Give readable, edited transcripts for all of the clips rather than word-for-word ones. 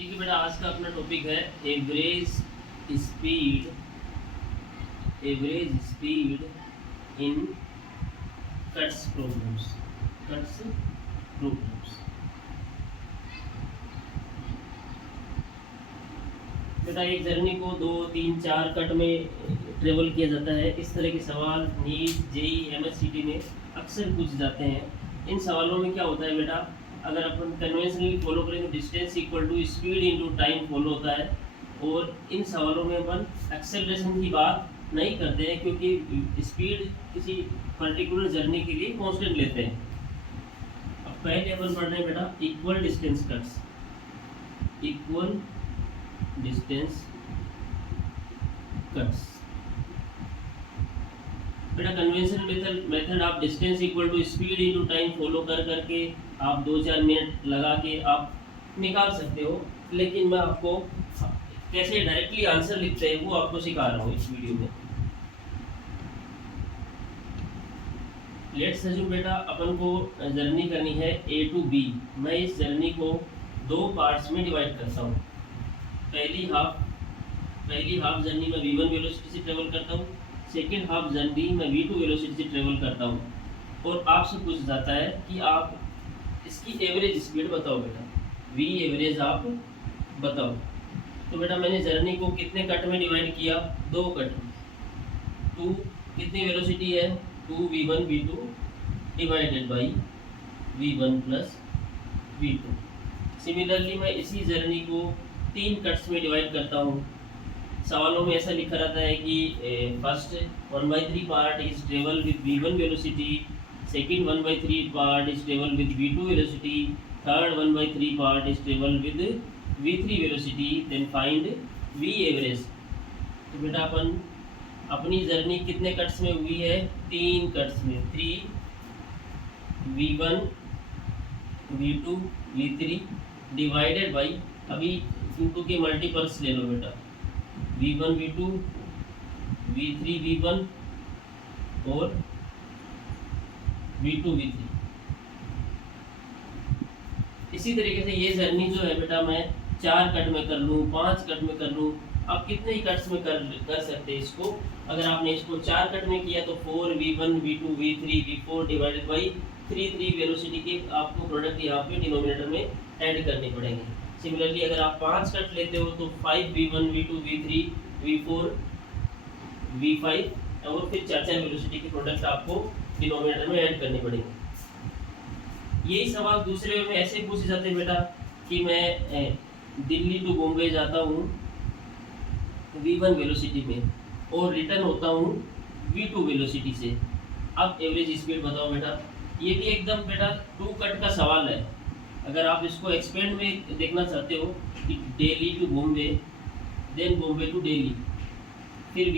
ठीक है बेटा, आज का अपना टॉपिक है average speed. Average speed in cuts problems. Cuts problems बेटा, एक जर्नी को 2, 3, 4 कट में ट्रेवल किया जाता है। इस तरह के सवाल नीट, जेई, एमएससीटी में अक्सर पूछ जाते हैं। इन सवालों में क्या होता है बेटा, अगर अपन कन्वेंशनली फॉलो करें तो distance equal to speed into time follow होता है। और इन सवालों में अपन एक्सेलरेशन की बात नहीं करते हैं, क्योंकि स्पीड किसी पर्टिकुलर जर्नी के लिए कांस्टेंट लेते हैं। अब पहले अपन पढ़ रहे हैं बेटा equal distance cuts. Equal distance cuts बेटा, कन्वेंशनल मेथड आप distance equal to speed into time follow कर करके आप 2-4 मिनट लगा के आप निकाल सकते हो। लेकिन मैं आपको कैसे डायरेक्टली आंसर लिखते हैं वो आपको सिखा रहा हूँ इस वीडियो में। लेट्स अज्यूम बेटा, अपन को जर्नी करनी है ए टू बी। मैं इस जर्नी को 2 पार्ट्स में डिवाइड करता हूँ। पहली हाफ जर्नी में v1 वेलोसिटी से ट्रेवल करता हूँ। सेकेंड हाफ जर्नी में v2 वेलोसिटी से ट्रेवल करता हूँ। और आपसे पूछ जाता है कि आप इसकी एवरेज स्पीड बताओ बेटा, v एवरेज आप बताओ। तो बेटा मैंने जर्नी को कितने कट में डिवाइड किया, 2 कट में। 2 कितनी वेलोसिटी है, 2v1 v2 divided by v1 plus v2। Similarly मैं इसी जर्नी को 3 कट्स में डिवाइड करता हूँ। सवालों में ऐसा लिखा रहता है कि first 1/3 part is travel with v1 velocity, second 1/3 part is travel with v2 velocity, third 1/3 part is travel with v3 velocity, then find v average. तो बेटा अपन अपनी जर्नी कितने कट्स में हुई है, 3 कट्स में। 3 v1 v2 v3 divided by, अभी v2 के मल्टीपल्स ले लो बेटा, v1 v2 v3 v1 और v2 v3। इसी तरीके से ये जर्नी जो है बेटा मैं 4 कट में कर लूँ, 5 कट में कर लूँ। आप कितने ही कट्स में कर सकते हैं इसको। अगर आपने इसको 4 कट में किया तो 4 v1 v2 v3 v4 divided by 3 velocity के आपको प्रोडक्ट यहाँ पे डिनोमिनेटर में ऐड करने पड़ेंगे। सिमिलरली अगर आप 5 कट लेते हो तो 5 v1 v2 v3 v4 v5 और फिर 4 वेलोसिटी के प्रोडक्ट आपको डिनोमिनेटर में ऐड करने पड़ेंगे। यही सवाल दूसरे वे में ऐसे पूछे जाते हैं बेटा कि मैं दिल्ली टू बॉम्बे जाता हूँ v1 वेलोसिटी में और रिटर्न होता हूँ v2 वेलोसिटी से। अब एवरेज स्पीड बताओ बेटा। ये भी एकदम बेटा 2 कट का सवाल है। अगर आप इसको एक्सपेंड में देखना चाहते हो कि Delhi to Bombay, then Bombay to Delhi, फिर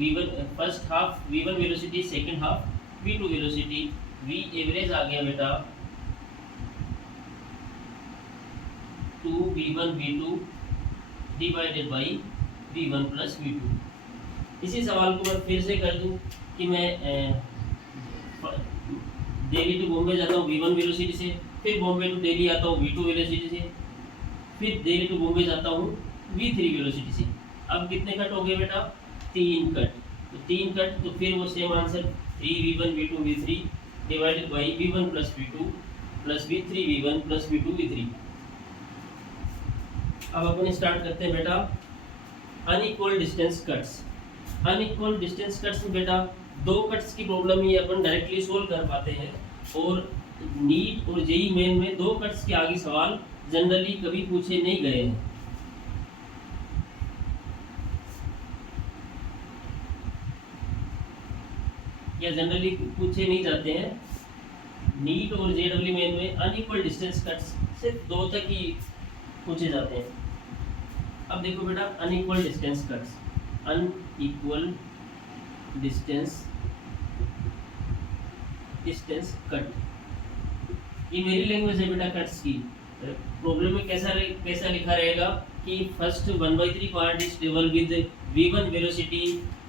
v1 first half v1 velocity, second half v2 velocity, v average आ गया बेटा 2v1 v2 divided by v1 plus v2। इसी सवाल को मैं फिर से कर दूं कि मैं दिल्ली टू बॉम्बे जाता हूँ v1 वेलोसिटी से, फिर बॉम्बे टू दिल्ली आता हूँ v2 वेलोसिटी से, फिर दिल्ली टू बॉम्बे जाता हूँ v3 वेलोसिटी से। अब कितने कट हो गए बेटा, 3 कट। तो 3 कट, तो फिर वो same answer 3v1 v2 v3 divided by v1 plus v2 plus v3 v1 plus v2 v3। अब अपन स्टार्ट करते हैं बेटा unequal distance cuts. Unequal distance cuts में बेटा 2 कट्स की प्रॉब्लम ही अपन डायरेक्टली सोल्व कर पाते हैं। और नीट और जेई मेन में 2 कट्स के आगे सवाल जनरली कभी पूछे नहीं गए हैं। या जनरली पूछे नहीं जाते हैं। नीट और जेडब्ल्यू मेन में अनइक्वल डिस्टेंस कट्स सिर्फ 2 तक ही पूछे जाते हैं। अब देखो बेटा unequal distance cuts, unequal distance cut, ये मेरी लैंग्वेज है बेटा कट्स की। प्रॉब्लम में कैसा लिखा रहेगा कि first 1/3 part is travel with v1 velocity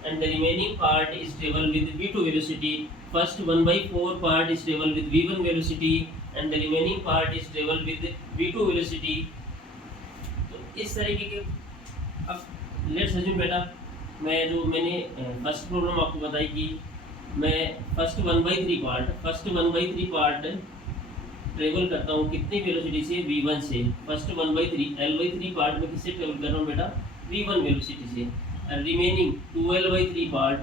and the remaining part is travel with v2 velocity. First 1/4 part is travel with v1 velocity and the remaining part is travel with v2 velocity. इस तरीके के। अब let's assume बेटा, मैंने first problem आपको बताई कि मैं फर्स्ट 1/3 पार्ट ट्रेवल करता हूँ कितनी वेलोसिटी से, v1 से। फर्स्ट 1/3 L/3 पार्ट में किससे ट्रेवल कर रहा हूँ बेटा, v1 वेलोसिटी से। और रिमेनिंग 2L/3 पार्ट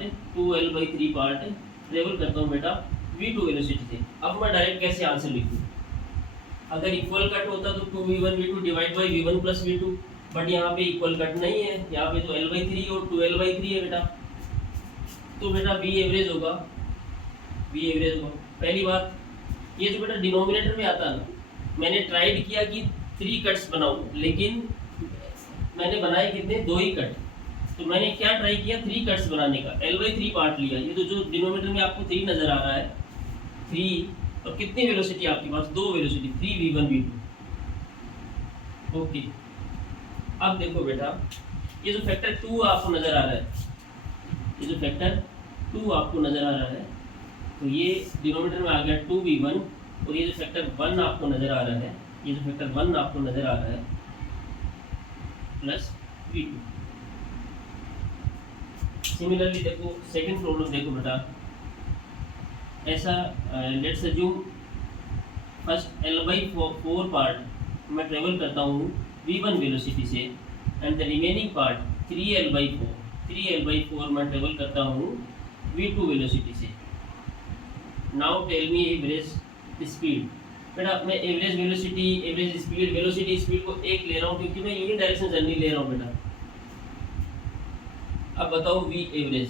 ट्रेवल करता हूँ बेटा v2 वेलोसिटी से। अब मैं डायरेक्ट कैसे आंसर लिखूँ, अगर इक्वल कट होता तो 2v1 v2 divide by v1 plus v2, but यहाँ पे इक्वल कट नहीं है, यहाँ पे तो L/3 और 2L/3 है बेटा। तो बेटा v एवरेज होगा। पहली बात, ये जो बेटा डिनोमिनेटर में आता है ना, मैंने ट्राइड किया कि 3 कट्स बनाऊं, लेकिन मैंने बनाए कितने, 2 ही कट। तो मैंने क्या ट्राई किया, 3 कट्स बनाने का, L/3 पार्ट लिया। ये तो जो डिनोमिनेटर में आपको 3 नजर आ रहा है, 3 और कितनी वेलोसिटी आपके पास, 2 वेलोसिटी, 3v1 v2। ओके, अब देखो बेटा, ये जो फैक्टर 2 आपको नजर आ रहा है, तो ये डिनोमिनेटर में आ गया 2v1, और ये जो फैक्टर 1 आपको नजर आ रहा है, प्लस v2। सिमिलरली देखो सेकंड प्रॉब्लम, देखो बेटा ऐसा, let's assume first L/4 part मैं ट्रेवल करता हूँ v1 वेलोसिटी से, and the remaining part 3L/4 मैं ट्रेवल करता हूँ v2 वेलोसिटी से। Now tell me average speed. बेटा मैं average velocity, average speed, velocity speed को एक ले रहा हूँ क्योंकि मैं यूनिट डायरेक्शन जर्नी ले रहा हूँ बेटा। अब बताओ v एवरेज।